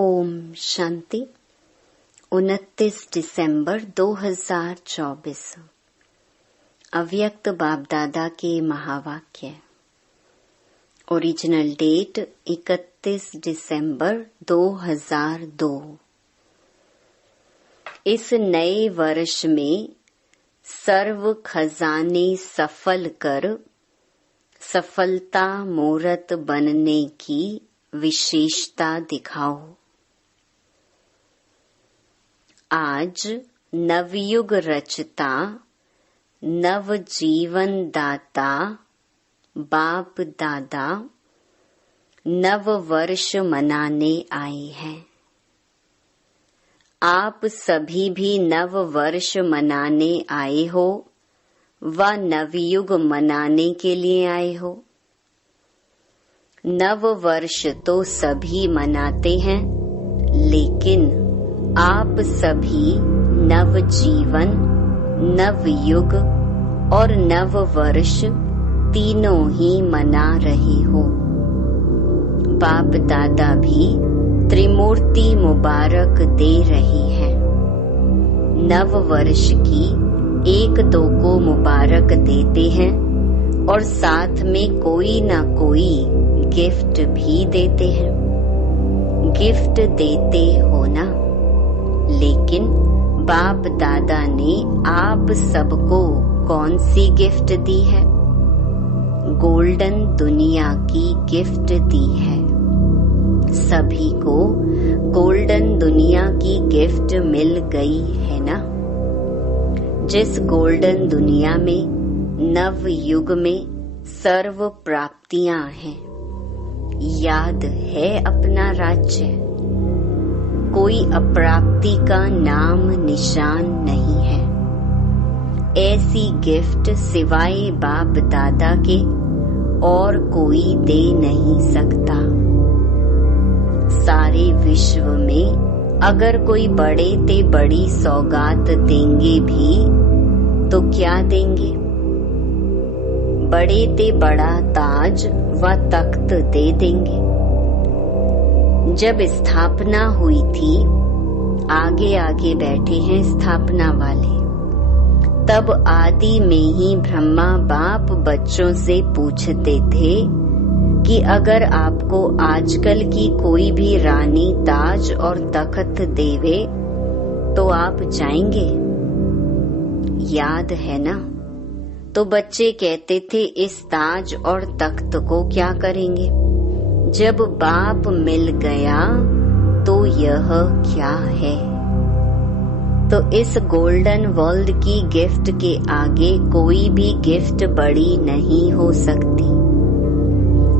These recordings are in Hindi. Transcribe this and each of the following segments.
ओम शांति। 29 दिसंबर 2024। अव्यक्त बाप दादा के महावाक्य। ओरिजिनल डेट 31 दिसंबर 2002। इस नए वर्ष में सर्व खजाने सफल कर सफलता मूर्त बनने की विशेषता दिखाओ। आज नवयुग रचता, नव जीवन दाता बाप दादा नव वर्ष मनाने आए हैं। आप सभी भी नव वर्ष मनाने आए हो व नवयुग मनाने के लिए आए हो। नव वर्ष तो सभी मनाते हैं, लेकिन आप सभी नव जीवन, नव युग और नव वर्ष तीनों ही मना रहे हो। बाप दादा भी त्रिमूर्ति मुबारक दे रहे हैं। नव वर्ष की एक दो को मुबारक देते हैं और साथ में कोई ना कोई गिफ्ट भी देते हैं। गिफ्ट देते हो ना, लेकिन बाप दादा ने आप सबको कौन सी गिफ्ट दी है? गोल्डन दुनिया की गिफ्ट दी है। सभी को गोल्डन दुनिया की गिफ्ट मिल गई है ना। जिस गोल्डन दुनिया में नव युग में सर्व प्राप्तियां हैं। याद है अपना राज्य, कोई अप्राप्ति का नाम निशान नहीं है। ऐसी गिफ्ट सिवाय बाप दादा के और कोई दे नहीं सकता। सारे विश्व में अगर कोई बड़े ते बड़ी सौगात देंगे भी तो क्या देंगे? बड़े ते बड़ा ताज व तख्त दे देंगे। जब स्थापना हुई थी, आगे आगे बैठे हैं स्थापना वाले, तब आदि में ही ब्रह्मा बाप बच्चों से पूछते थे कि अगर आपको आजकल की कोई भी रानी ताज और तख्त देवे तो आप जाएंगे? याद है ना? तो बच्चे कहते थे इस ताज और तख्त को क्या करेंगे? जब बाप मिल गया तो यह क्या है? तो इस गोल्डन वर्ल्ड की गिफ्ट के आगे कोई भी गिफ्ट बड़ी नहीं हो सकती।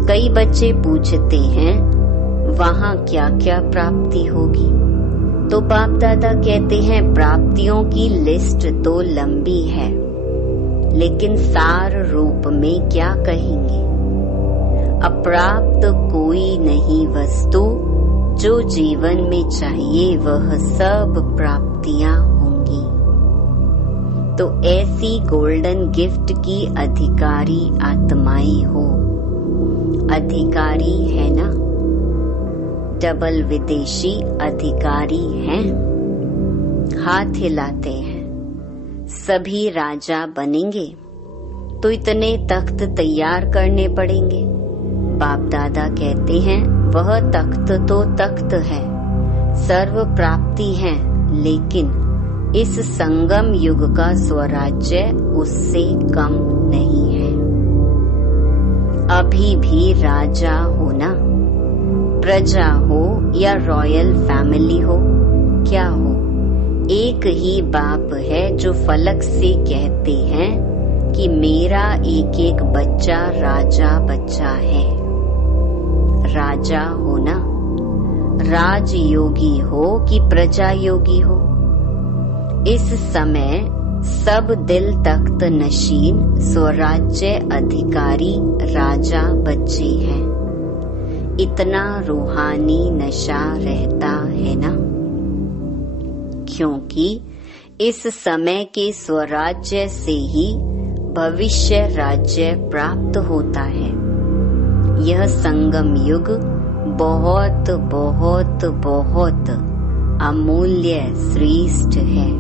कई बच्चे पूछते हैं वहाँ क्या क्या प्राप्ति होगी? तो बाप दादा कहते हैं प्राप्तियों की लिस्ट तो लंबी है, लेकिन सार रूप में क्या कहेंगे? अप्राप्त कोई नहीं वस्तु, जो जीवन में चाहिए वह सब प्राप्तियां होंगी। तो ऐसी गोल्डन गिफ्ट की अधिकारी आत्माएं हो। अधिकारी है ना? डबल विदेशी अधिकारी हैं। हाथ हिलाते हैं। सभी राजा बनेंगे तो इतने तख्त तैयार करने पड़ेंगे। बाप दादा कहते हैं वह तख्त तो तख्त है, सर्व प्राप्ति है, लेकिन इस संगम युग का स्वराज्य उससे कम नहीं है। अभी भी राजा हो ना, प्रजा हो या रॉयल फैमिली हो, क्या हो, एक ही बाप है जो फलक से कहते हैं कि मेरा एक एक बच्चा राजा बच्चा है। राजा हो ना, राजयोगी हो कि प्रजा योगी हो। इस समय सब दिल तख्त नशीन स्वराज्य अधिकारी राजा बच्चे हैं। इतना रूहानी नशा रहता है ना, क्योंकि इस समय के स्वराज्य से ही भविष्य राज्य प्राप्त होता है। यह संगम युग बहुत बहुत बहुत अमूल्य श्रेष्ठ है।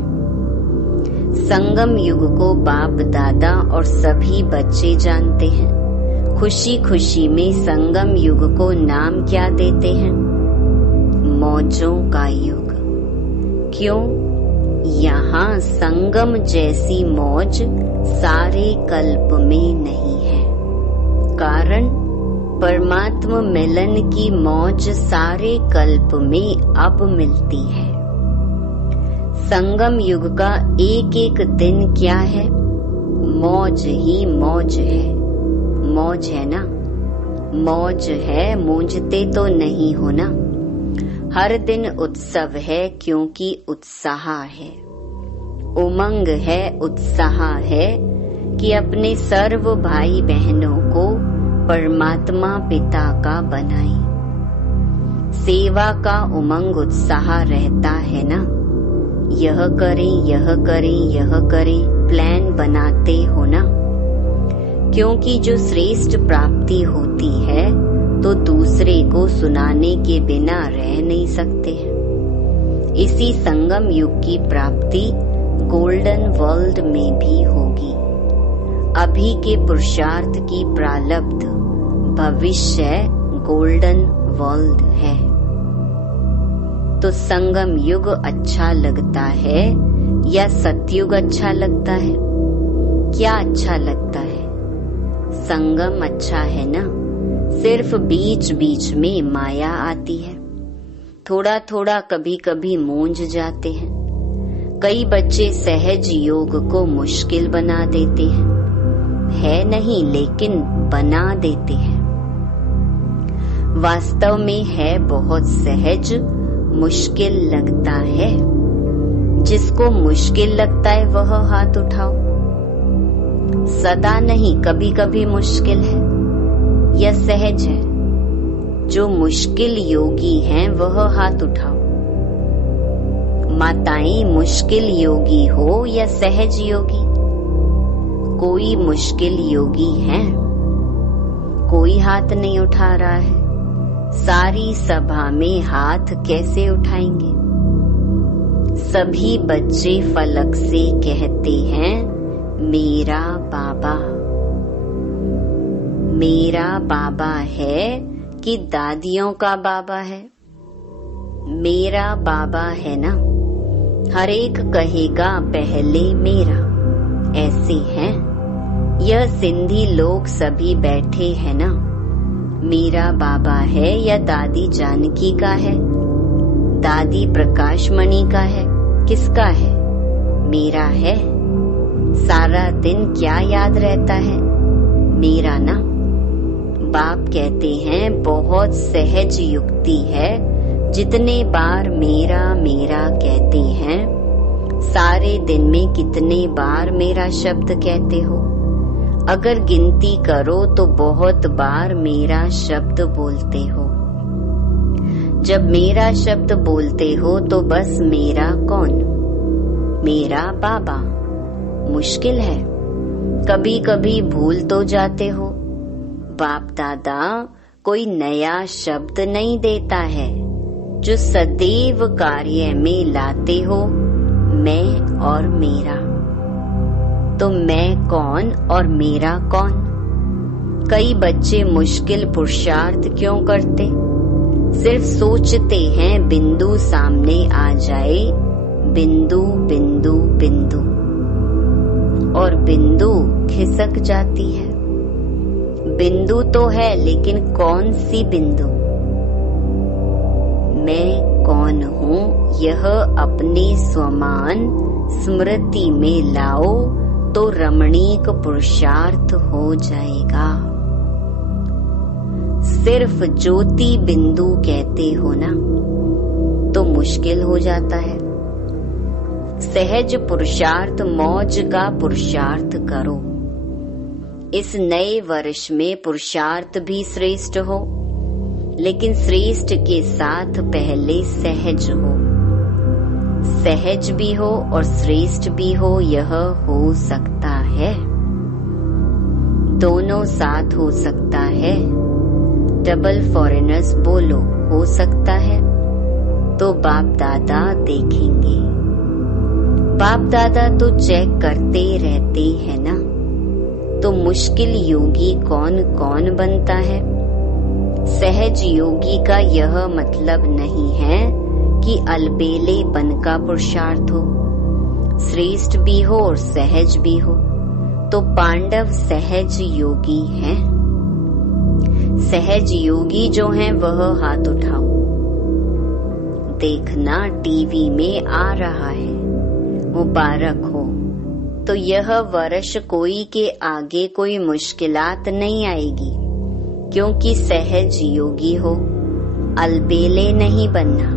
संगम युग को बाप दादा और सभी बच्चे जानते हैं। खुशी खुशी में संगम युग को नाम क्या देते हैं? मौजों का युग। क्यों? यहाँ संगम जैसी मौज सारे कल्प में नहीं है। कारण परमात्मा मिलन की मौज सारे कल्प में अब मिलती है। संगम युग का एक एक दिन क्या है? मौज ही मौज है। मौज है ना? मौज है, मूंझते तो नहीं हो ना। हर दिन उत्सव है क्योंकि उत्साह है, उमंग है, उत्साह है कि अपने सर्व भाई बहनों को परमात्मा पिता का बनाए। सेवा का उमंग उत्साह रहता है ना। यह करें, यह करें, यह करें, प्लान बनाते हो ना। क्योंकि जो श्रेष्ठ प्राप्ति होती है तो दूसरे को सुनाने के बिना रह नहीं सकते हैं। इसी संगम युग की प्राप्ति गोल्डन वर्ल्ड में भी होगी। अभी के पुरुषार्थ की प्रारब्ध भविष्य गोल्डन वर्ल्ड है। तो संगम युग अच्छा लगता है या सतयुग अच्छा लगता है? क्या अच्छा लगता है? संगम अच्छा है ना। सिर्फ बीच बीच में माया आती है, थोड़ा थोड़ा कभी कभी मूंझ जाते हैं। कई बच्चे सहज योग को मुश्किल बना देते हैं। है नहीं लेकिन बना देते हैं। वास्तव में है बहुत सहज, मुश्किल लगता है। जिसको मुश्किल लगता है वह हाथ उठाओ। सदा नहीं, कभी कभी मुश्किल है या सहज है। जो मुश्किल योगी हैं वह हाथ उठाओ। माताएं मुश्किल योगी हो या सहज योगी? कोई मुश्किल योगी है? कोई हाथ नहीं उठा रहा है। सारी सभा में हाथ कैसे उठाएंगे? सभी बच्चे फलक से कहते हैं मेरा बाबा। मेरा बाबा है कि दादियों का बाबा है? मेरा बाबा है ना। हर एक कहेगा पहले मेरा। ऐसे हैं। यह सिंधी लोग सभी बैठे हैं ना। मेरा बाबा है या दादी जानकी का है? दादी प्रकाश मणि का है? किसका है? मेरा है। सारा दिन क्या याद रहता है? मेरा ना। बाप कहते हैं बहुत सहज युक्ति है। जितने बार मेरा मेरा कहते हैं, सारे दिन में कितने बार मेरा शब्द कहते हो? अगर गिनती करो तो बहुत बार मेरा शब्द बोलते हो। जब मेरा शब्द बोलते हो तो बस मेरा कौन? मेरा बाबा। मुश्किल है। कभी कभी भूल तो जाते हो। बाप दादा कोई नया शब्द नहीं देता है। जो सदैव कार्य में लाते हो मैं और मेरा। तो मैं कौन और मेरा कौन? कई बच्चे मुश्किल पुरुषार्थ क्यों करते? सिर्फ सोचते हैं बिंदु सामने आ जाए, बिंदु बिंदु बिंदु, और बिंदु खिसक जाती है। बिंदु तो है लेकिन कौन सी बिंदु? मैं कौन हूँ यह अपने स्वमान स्मृति में लाओ तो रमणीक पुरुषार्थ हो जाएगा। सिर्फ ज्योति बिंदु कहते हो ना तो मुश्किल हो जाता है। सहज पुरुषार्थ मौज का पुरुषार्थ करो। इस नए वर्ष में पुरुषार्थ भी श्रेष्ठ हो, लेकिन श्रेष्ठ के साथ पहले सहज हो। सहज भी हो और श्रेष्ठ भी हो, यह हो सकता है। दोनों साथ हो सकता है। डबल फॉरेनर्स बोलो, हो सकता है? तो बाप दादा देखेंगे। बाप दादा तो चेक करते रहते हैं ना। तो मुश्किल योगी कौन कौन बनता है? सहज योगी का यह मतलब नहीं है कि अलबेले बन का पुरुषार्थ हो, श्रेष्ठ भी हो और सहज भी हो। तो पांडव सहज योगी हैं। सहज योगी जो हैं वह हाथ उठाओ। देखना टीवी में आ रहा है, मुबारक हो। तो यह वर्ष कोई के आगे कोई मुश्किलात नहीं आएगी, क्योंकि सहज योगी हो, अलबेले नहीं बनना।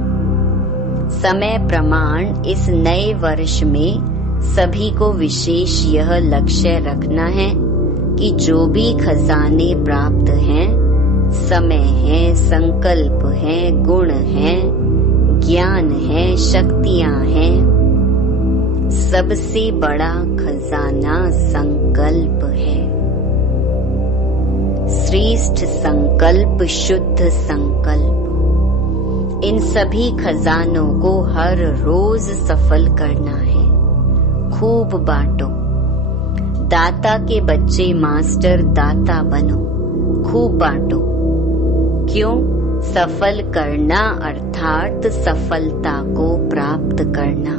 समय प्रमाण इस नए वर्ष में सभी को विशेष यह लक्ष्य रखना है कि जो भी खजाने प्राप्त हैं, समय है, संकल्प है, गुण है, ज्ञान है, शक्तियां हैं, सबसे बड़ा खजाना संकल्प है। श्रेष्ठ संकल्प, शुद्ध संकल्प। इन सभी खजानों को हर रोज सफल करना है। खूब बांटो। दाता के बच्चे मास्टर दाता बनो, खूब बांटो। क्यों? सफल करना अर्थात सफलता को प्राप्त करना।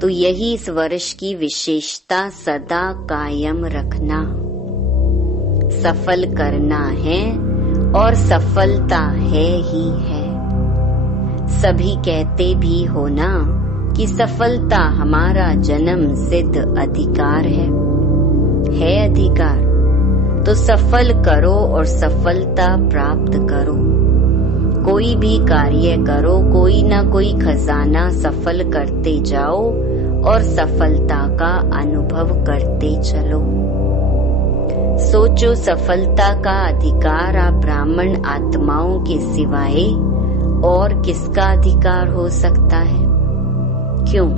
तो यही इस वर्ष की विशेषता सदा कायम रखना। सफल करना है और सफलता है ही है। सभी कहते भी हो ना कि सफलता हमारा जन्म सिद्ध अधिकार है अधिकार। तो सफल करो और सफलता प्राप्त करो। कोई भी कार्य करो, कोई ना कोई खजाना सफल करते जाओ और सफलता का अनुभव करते चलो। सोचो, सफलता का अधिकार आप ब्राह्मण आत्माओं के सिवाय और किसका अधिकार हो सकता है? क्यों?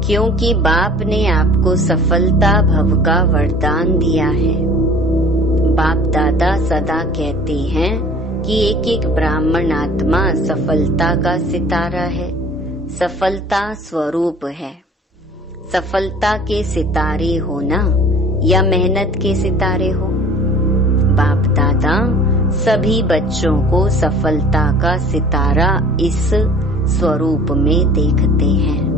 क्योंकि बाप ने आपको सफलता भव का वरदान दिया है। बाप दादा सदा कहते हैं कि एक एक ब्राह्मण आत्मा सफलता का सितारा है, सफलता स्वरूप है। सफलता के सितारे हो ना, या मेहनत के सितारे हो? बाप दादा सभी बच्चों को सफलता का सितारा इस स्वरूप में देखते हैं।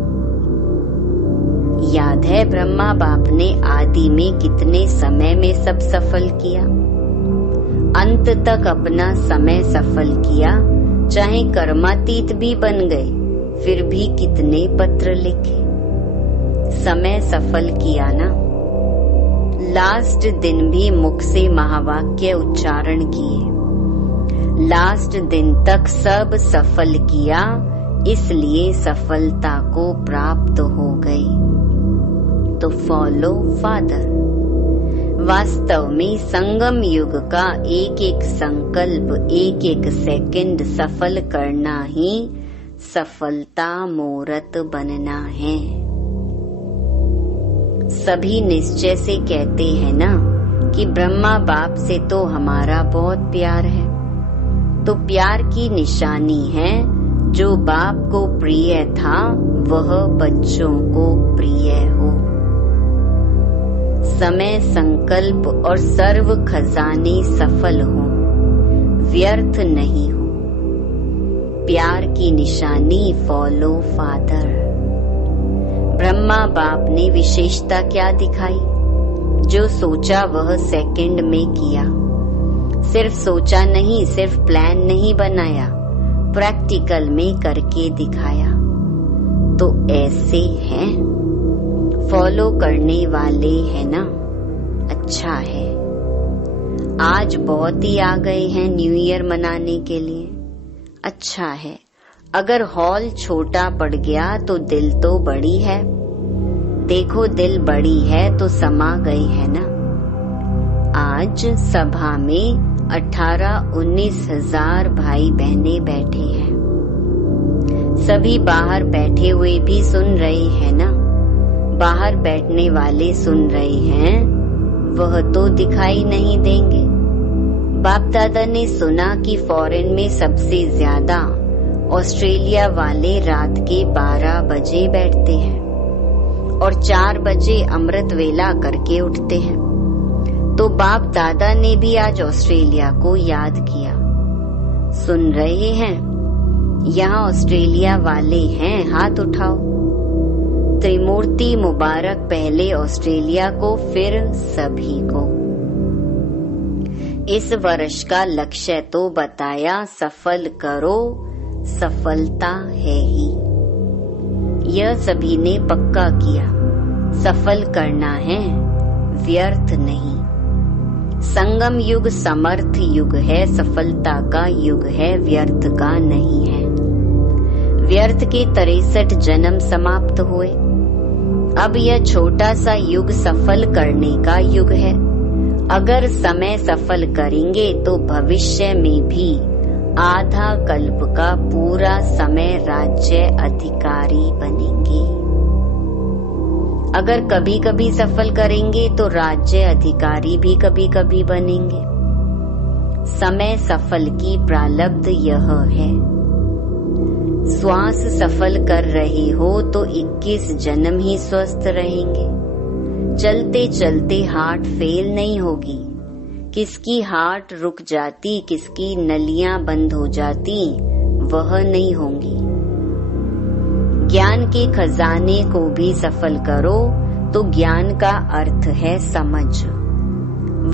याद है ब्रह्मा बाप ने आदि में कितने समय में सब सफल किया, अंत तक अपना समय सफल किया। चाहे कर्मातीत भी बन गए, फिर भी कितने पत्र लिखे, समय सफल किया ना। लास्ट दिन भी मुख से महावाक्य उच्चारण किए, लास्ट दिन तक सब सफल किया, इसलिए सफलता को प्राप्त हो गई। तो फॉलो फादर। वास्तव में संगम युग का एक एक संकल्प, एक एक सेकंड सफल करना ही सफलता मूर्त बनना है। सभी निश्चय से कहते हैं ना कि ब्रह्मा बाप से तो हमारा बहुत प्यार है। तो प्यार की निशानी है, जो बाप को प्रिय था वह बच्चों को प्रिय हो। समय, संकल्प और सर्व खजाने सफल हो, व्यर्थ नहीं हो। प्यार की निशानी फॉलो फादर। ब्रह्मा बाप ने विशेषता क्या दिखाई? जो सोचा वह सेकंड में किया। सिर्फ सोचा नहीं, सिर्फ प्लान नहीं बनाया, प्रैक्टिकल में करके दिखाया। तो ऐसे हैं, फॉलो करने वाले हैं ना। अच्छा है। आज बहुत ही आ गए हैं न्यू ईयर मनाने के लिए। अच्छा है। अगर हॉल छोटा पड़ गया तो दिल तो बड़ी है। देखो दिल बड़ी है तो समा गई है ना। आज सभा में 18-19 हजार भाई बहनें बैठे हैं। सभी बाहर बैठे हुए भी सुन रहे हैं ना। बाहर बैठने वाले सुन रहे हैं, वह तो दिखाई नहीं देंगे। बाप दादा ने सुना कि फॉरेन में सबसे ज्यादा ऑस्ट्रेलिया वाले रात के 12 बजे बैठते हैं और 4 बजे अमृत वेला करके उठते हैं। तो बाप दादा ने भी आज ऑस्ट्रेलिया को याद किया। सुन रहे हैं? यहाँ ऑस्ट्रेलिया वाले हैं, हाथ उठाओ। त्रिमूर्ति मुबारक, पहले ऑस्ट्रेलिया को फिर सभी को। इस वर्ष का लक्ष्य तो बताया, सफल करो, सफलता है ही। यह सभी ने पक्का किया, सफल करना है, व्यर्थ नहीं। संगम युग समर्थ युग है, सफलता का युग है, व्यर्थ का नहीं है। व्यर्थ के 63 जन्म समाप्त हुए। अब यह छोटा सा युग सफल करने का युग है। अगर समय सफल करेंगे तो भविष्य में भी आधा कल्प का पूरा समय राज्य अधिकारी बनेंगे। अगर कभी कभी सफल करेंगे तो राज्य अधिकारी भी कभी कभी बनेंगे। समय सफल की प्रारब्ध यह है। श्वास सफल कर रहे हो तो 21 जन्म ही स्वस्थ रहेंगे। चलते चलते हार्ट फेल नहीं होगी। किसकी हार्ट रुक जाती, किसकी नलियां बंद हो जाती, वह नहीं होंगी। ज्ञान के खजाने को भी सफल करो तो ज्ञान का अर्थ है समझ।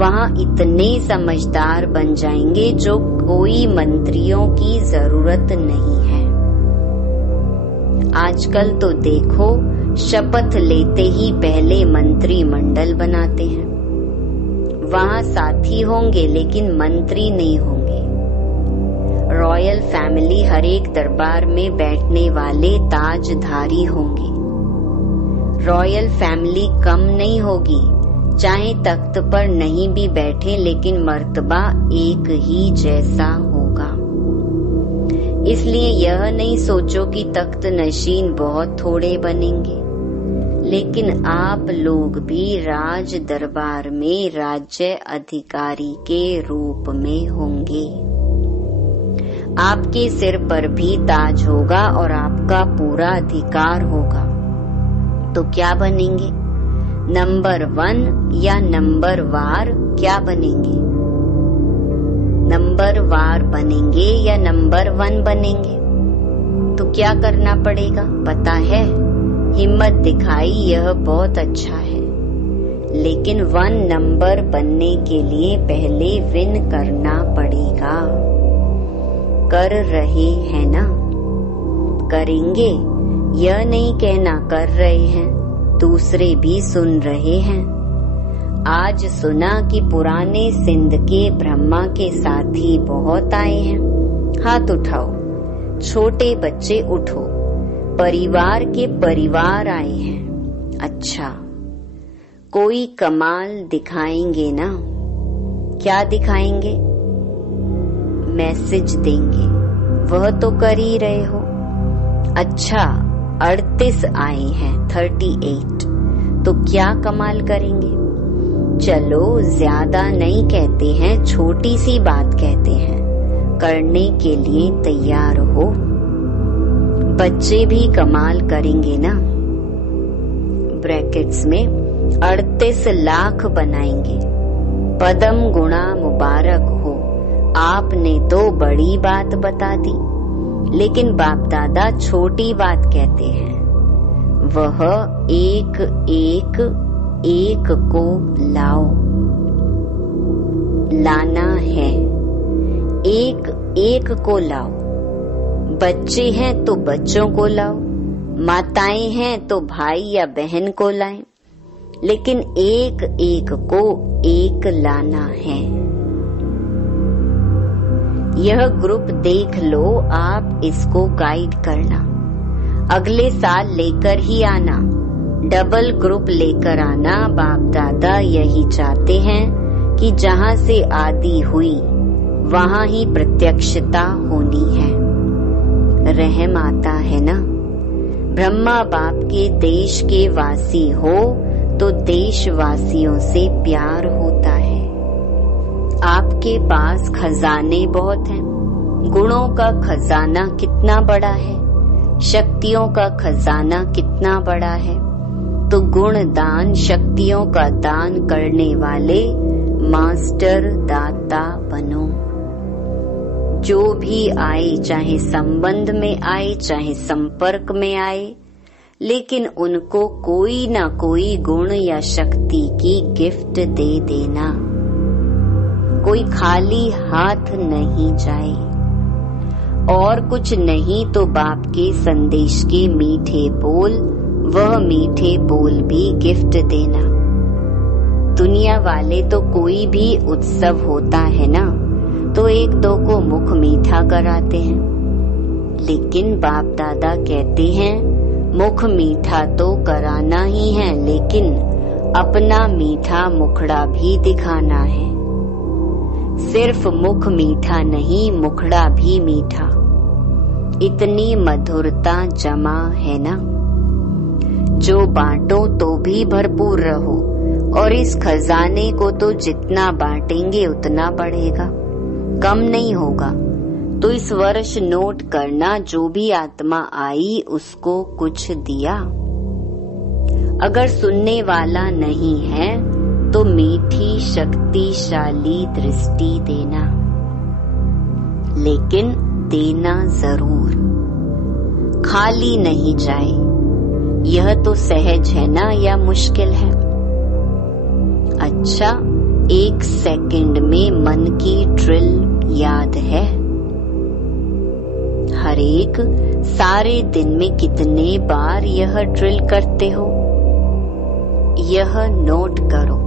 वहाँ इतने समझदार बन जाएंगे जो कोई मंत्रियों की जरूरत नहीं है। आजकल तो देखो, शपथ लेते ही पहले मंत्रिमंडल बनाते हैं। वहाँ साथी होंगे लेकिन मंत्री नहीं होंगे। रॉयल फैमिली हर एक दरबार में बैठने वाले ताजधारी होंगे। रॉयल फैमिली कम नहीं होगी, चाहे तख्त पर नहीं भी बैठे लेकिन मर्तबा एक ही जैसा होगा। इसलिए यह नहीं सोचो कि तख्त नशीन बहुत थोड़े बनेंगे, लेकिन आप लोग भी राज दरबार में राज्य अधिकारी के रूप में होंगे। आपके सिर पर भी ताज होगा और आपका पूरा अधिकार होगा। तो क्या बनेंगे? नंबर 1 या नंबर वार क्या बनेंगे? नंबर वार बनेंगे या नंबर 1 बनेंगे? तो क्या करना पड़ेगा पता है? हिम्मत दिखाई, यह बहुत अच्छा है, लेकिन 1 नंबर बनने के लिए पहले विन करना पड़ेगा। कर रहे हैं ना? करेंगे, यह नहीं कहना कर रहे हैं, दूसरे भी सुन रहे हैं। आज सुना कि पुराने सिंध के ब्रह्मा के साथी बहुत आए हैं। हाथ उठाओ, छोटे बच्चे उठो। परिवार के परिवार आए हैं। अच्छा, कोई कमाल दिखाएंगे ना? क्या दिखाएंगे? मैसेज देंगे। वह तो कर ही रहे हो। अच्छा, 38 आए हैं, 38, तो क्या कमाल करेंगे? चलो, ज्यादा नहीं कहते हैं, छोटी सी बात कहते हैं, करने के लिए तैयार हो। बच्चे भी कमाल करेंगे ना? ब्रैकेट्स में 38 लाख बनाएंगे। पदम गुणा मुबारक हो। आपने तो बड़ी बात बता दी, लेकिन बाप दादा छोटी बात कहते हैं। वह एक एक एक को लाओ, लाना है। एक एक को लाओ। बच्चे हैं तो बच्चों को लाओ, माताएं हैं तो भाई या बहन को लाएं, लेकिन एक एक को एक लाना है। यह ग्रुप देख लो, आप इसको गाइड करना। अगले साल लेकर ही आना, डबल ग्रुप लेकर आना। बाप दादा यही चाहते हैं कि जहाँ से आदि हुई वहाँ ही प्रत्यक्षता होनी है। रहम आता है ना? ब्रह्मा बाप के देश के वासी हो तो देशवासियों से प्यार होता है। आपके पास खजाने बहुत हैं। गुणों का खजाना कितना बड़ा है, शक्तियों का खजाना कितना बड़ा है। तो गुण दान, शक्तियों का दान करने वाले मास्टर दाता बनो। जो भी आए, चाहे संबंध में आए, चाहे संपर्क में आए, लेकिन उनको कोई ना कोई गुण या शक्ति की गिफ्ट दे देना। कोई खाली हाथ नहीं जाए। और कुछ नहीं तो बाप के संदेश के मीठे बोल, वह मीठे बोल भी गिफ्ट देना। दुनिया वाले तो कोई भी उत्सव होता है ना, तो एक दो को मुख मीठा कराते हैं। लेकिन बाप दादा कहते हैं मुख मीठा तो कराना ही है, लेकिन अपना मीठा मुखड़ा भी दिखाना है। सिर्फ मुख मीठा नहीं, मुखड़ा भी मीठा। इतनी मधुरता जमा है ना। जो बांटो तो भी भरपूर रहो, और इस खजाने को तो जितना बांटेंगे उतना बढ़ेगा, कम नहीं होगा। तो इस वर्ष नोट करना, जो भी आत्मा आई उसको कुछ दिया। अगर सुनने वाला नहीं है तो मीठी शक्तिशाली दृष्टि देना, लेकिन देना जरूर, खाली नहीं जाए। यह तो सहज है ना, या मुश्किल है? अच्छा, 1 सेकंड में मन की ड्रिल याद है? हर एक सारे दिन में कितने बार यह ड्रिल करते हो? यह नोट करो।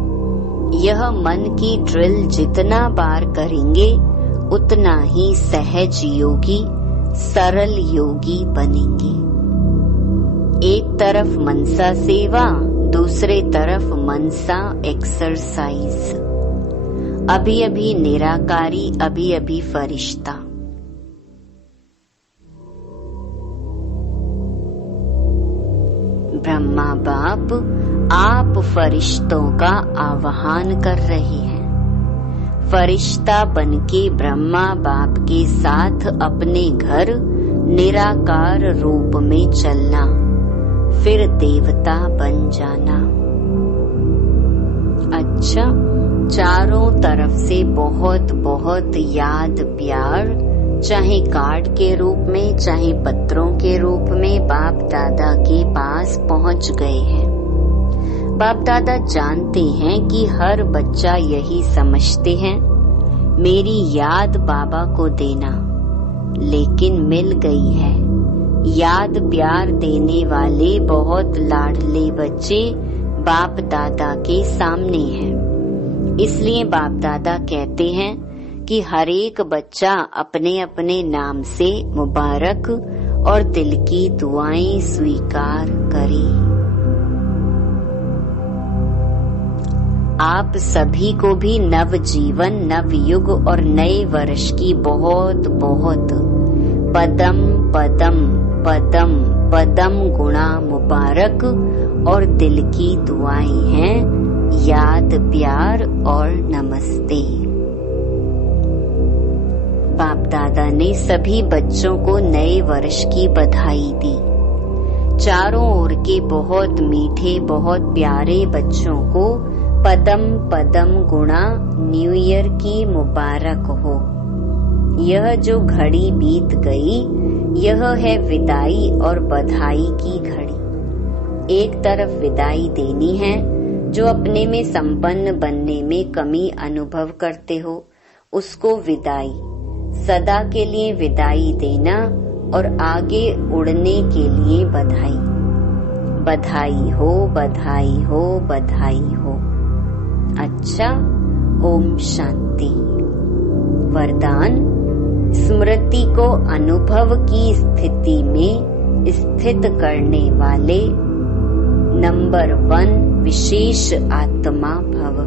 यह मन की ड्रिल जितना बार करेंगे उतना ही सहज योगी, सरल योगी बनेंगे। एक तरफ मनसा सेवा, दूसरे तरफ मनसा एक्सरसाइज। अभी अभी निराकारी, अभी अभी फरिश्ता। ब्रह्मा बाप आप फरिश्तों का आह्वान कर रहे हैं। फरिश्ता बनके ब्रह्मा बाप के साथ अपने घर निराकार रूप में चलना, फिर देवता बन जाना। अच्छा, चारों तरफ से बहुत बहुत याद प्यार, चाहे कार्ड के रूप में, चाहे पत्रों के रूप में बाप दादा के पास पहुंच गए हैं। बाप दादा जानते हैं कि हर बच्चा यही समझते हैं, मेरी याद बाबा को देना, लेकिन मिल गई है। याद प्यार देने वाले बहुत लाडले बच्चे बाप दादा के सामने हैं। इसलिए बाप दादा कहते हैं कि हर एक बच्चा अपने अपने नाम से मुबारक और दिल की दुआएं स्वीकार करे। आप सभी को भी नव जीवन, नव युग और नए वर्ष की बहुत बहुत पदम पदम पदम पदम गुणा मुबारक और दिल की दुआएं हैं, याद प्यार और नमस्ते। बाप दादा ने सभी बच्चों को नए वर्ष की बधाई दी। चारों ओर के बहुत मीठे, बहुत प्यारे बच्चों को पदम पदम गुणा न्यू ईयर की मुबारक हो। यह जो घड़ी बीत गई, यह है विदाई और बधाई की घड़ी। एक तरफ विदाई देनी है, जो अपने में संपन्न बनने में कमी अनुभव करते हो उसको विदाई, सदा के लिए विदाई देना, और आगे उड़ने के लिए बधाई। बधाई हो, बधाई हो, बधाई हो। अच्छा, ओम शांति। वरदान, स्मृति को अनुभव की स्थिति में स्थित करने वाले नंबर 1 विशेष आत्मा भव।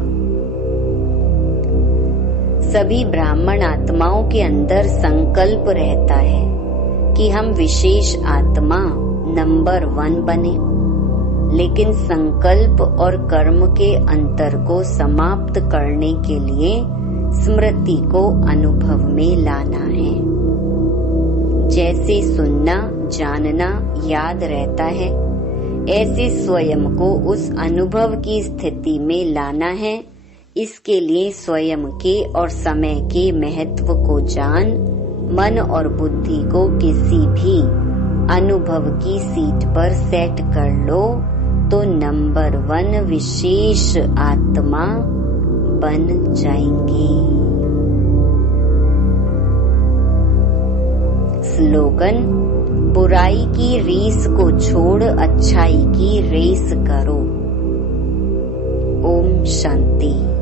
सभी ब्राह्मण आत्माओं के अंदर संकल्प रहता है कि हम विशेष आत्मा नंबर 1 बने, लेकिन संकल्प और कर्म के अंतर को समाप्त करने के लिए स्मृति को अनुभव में लाना है। जैसे सुनना, जानना याद रहता है, ऐसे स्वयं को उस अनुभव की स्थिति में लाना है। इसके लिए स्वयं के और समय के महत्व को जान, मन और बुद्धि को किसी भी अनुभव की सीट पर सेट कर लो तो नंबर 1 विशेष आत्मा बन जाएंगे। स्लोगन: बुराई की रीस को छोड़ अच्छाई की रेस करो। ओम शांति।